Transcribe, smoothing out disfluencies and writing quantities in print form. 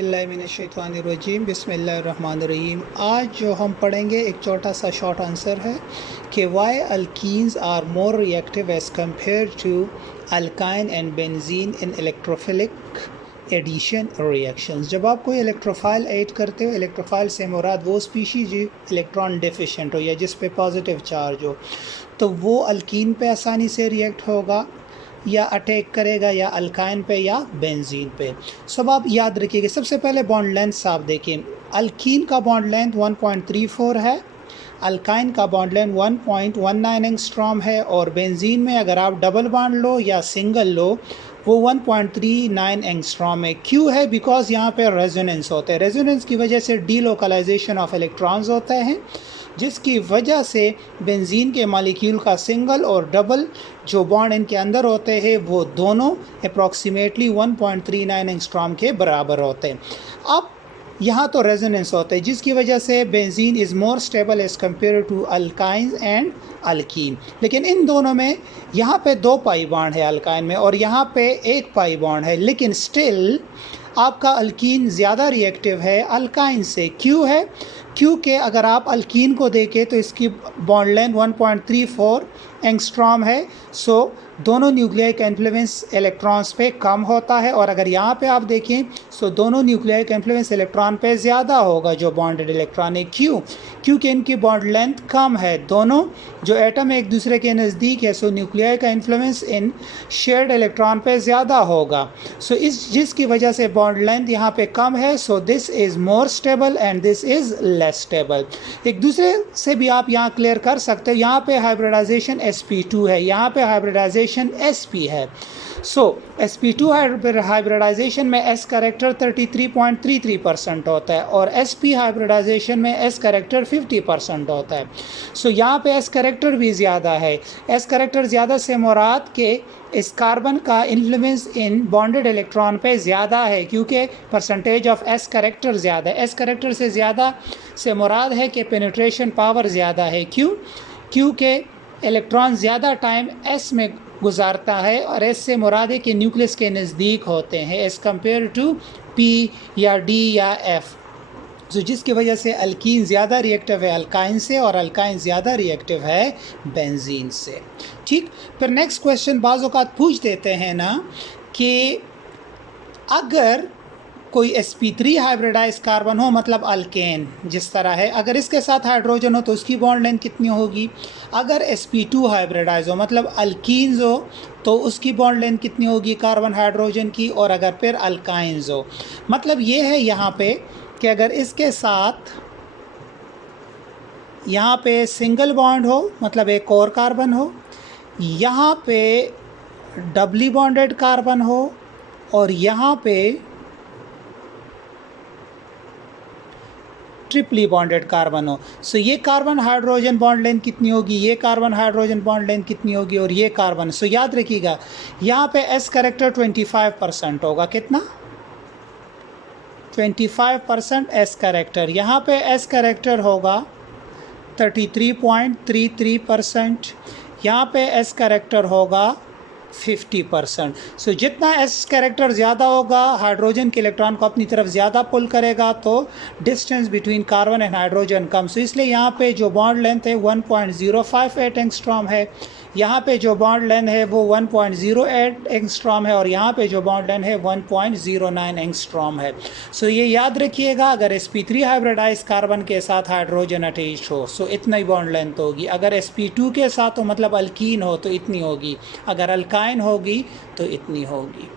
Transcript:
बिस्मिल्लाहिर्रहमानिर्रहीम बिस्मिल्लाहिर्रहमानिर्रहीम। आज जो हम पढ़ेंगे एक छोटा सा शॉर्ट आंसर है कि why alkenes are more reactive as compared to alkyne and benzene in electrophilic addition reactions. जब आप कोई इलेक्ट्रोफाइल ऐड करते हो, इलेक्ट्रोफाइल से मुराद वो स्पीशीज इलेक्ट्रॉन डेफिशिएंट हो या जिस पे पॉजिटिव चार्ज हो, तो वो अल्कीन पे आसानी से रिएक्ट होगा या अटैक करेगा या अल्काइन पे या बेंजीन पे। सब आप याद रखिएगा। सबसे पहले बॉन्ड लेंथ आप देखें, अल्कीन का बॉन्ड लेंथ 1.34 है, अल्काइन का बॉन्ड लेंथ 1.19 एंगस्ट्रॉम है, और बेंजीन में अगर आप डबल बॉन्ड लो या सिंगल लो वो 1.39 एंगस्ट्रॉम है। क्यों है? बिकॉज यहाँ पे रेजोनेंस होते हैं। रेजोनेंस की वजह से डीलोकलाइजेशन ऑफ इलेक्ट्रॉन्स होते हैं, जिसकी वजह से बेंजीन के मॉलिक्यूल का सिंगल और डबल जो बॉन्ड इनके अंदर होते हैं वो दोनों अप्रॉक्सीमेटली 1.39 एंगस्ट्रॉम के बराबर होते हैं। अब यहाँ तो रेजोनेंस होता है, जिसकी वजह से benzene is more stable as compared to alkyne and alkene. लेकिन इन दोनों में यहाँ पे 2 पाई बॉन्ड है अल्काइन में, और यहाँ पे 1 पाई बॉन्ड है, लेकिन स्टिल आपका अल्कीन ज़्यादा रिएक्टिव है अल्काइन से। क्यों है? क्योंकि अगर आप अल्कीन को देखें तो इसकी बॉन्ड लेंथ 1.34 एंगस्ट्रॉम है, सो दोनों न्यूक्लियाई का इन्फ्लुएंस इलेक्ट्रॉन्स पे कम होता है। और अगर यहाँ पे आप देखें तो दोनों न्यूक्लियाई का इन्फ्लुएंस इलेक्ट्रॉन पे ज़्यादा होगा जो बॉन्डेड इलेक्ट्रॉन है। क्यों? क्योंकि इनकी बॉन्ड लेंथ कम है, दोनों जो एटम एक दूसरे के नज़दीक है, सो न्यूक्लियाई का इन्फ्लुएंस इन शेयर्ड इलेक्ट्रॉन पे ज़्यादा होगा। सो जिसकी वजह से बॉन्ड लेंथ यहाँ पे कम है, so this is more stable and this is less stable. एक दूसरे से भी आप यहाँ क्लियर कर सकते हो। यहाँ पे हाइब्रिडाइजेशन sp2 है, यहाँ पे हाइब्रिडाइजेशन sp है। सो sp2 हाइब्रिडाइजेशन में s कैरेक्टर 33.33% होता है, और sp हाइब्रिडाइजेशन में s कैरेक्टर 50% होता है। सो यहाँ पे s कैरेक्टर भी ज़्यादा है। s कैरेक्टर ज़्यादा से मुराद के इस कार्बन का इन्फ्लुएंस इन बॉन्डेड इलेक्ट्रॉन पे ज़्यादा है, क्योंकि परसेंटेज ऑफ s कैरेक्टर ज़्यादा है। s कैरेक्टर से ज़्यादा से मुराद है कि पेनिट्रेशन पावर ज़्यादा है। क्यों? क्योंकि इलेक्ट्रॉन ज़्यादा टाइम s में गुजारता है, और s से मुराद है कि न्यूक्लियस के नज़दीक होते हैं एज़ कम्पेयर टू p या d या f। तो जिसकी वजह से अल्कीन ज़्यादा रिएक्टिव है अल्काइन से, और अल्काइन ज़्यादा रिएक्टिव है बेंजीन से। ठीक, फिर नेक्स्ट क्वेश्चन बाज़ औक़ात पूछ देते हैं ना कि अगर कोई sp3 हाइब्रिडाइज कार्बन हो, मतलब अल्केन जिस तरह है, अगर इसके साथ हाइड्रोजन हो तो उसकी बॉन्ड लेंथ कितनी होगी? अगर sp2 हाइब्रिडाइज हो, मतलब अल्कीन्स हो, तो उसकी बॉन्ड लेंथ कितनी होगी कार्बन हाइड्रोजन की? और अगर फिर अल्काइंस हो, मतलब ये है यहाँ पे कि अगर इसके साथ यहाँ पे सिंगल बॉन्ड हो, मतलब एक और कार्बन हो, यहाँ पे डबली बॉन्डेड कार्बन हो, और यहाँ पे ट्रिपली बॉन्डेड कार्बन हो, सो ये कार्बन हाइड्रोजन बॉन्ड लेंथ कितनी होगी, ये कार्बन हाइड्रोजन बॉन्ड लेंथ कितनी होगी, और ये कार्बन। सो याद रखिएगा यहाँ पे s कैरेक्टर 25% होगा। कितना? 25% s कैरेक्टर। यहाँ पे s कैरेक्टर होगा 33.33%, यहाँ पे s कैरेक्टर होगा 50%। सो जितना s कैरेक्टर ज़्यादा होगा, हाइड्रोजन के इलेक्ट्रॉन को अपनी तरफ ज़्यादा पुल करेगा, तो distance between carbon and hydrogen कम। सो इसलिए यहाँ पे जो बॉन्ड लेंथ है 1.058 एंगस्ट्रॉम है, यहाँ पे जो बॉन्ड लेंथ है वो 1.08 एंगस्ट्रॉम है, और यहाँ पे जो बॉन्ड लेंथ है 1.09 एंगस्ट्रॉम है। सो ये याद रखिएगा, अगर sp3 हाइब्रिडाइज कार्बन के साथ हाइड्रोजन अटैच हो, सो इतना ही बॉन्ड लेंथ होगी। अगर sp2 के साथ हो, मतलब अल्कीन हो, तो इतनी होगी। अगर अल्काइन होगी तो इतनी होगी।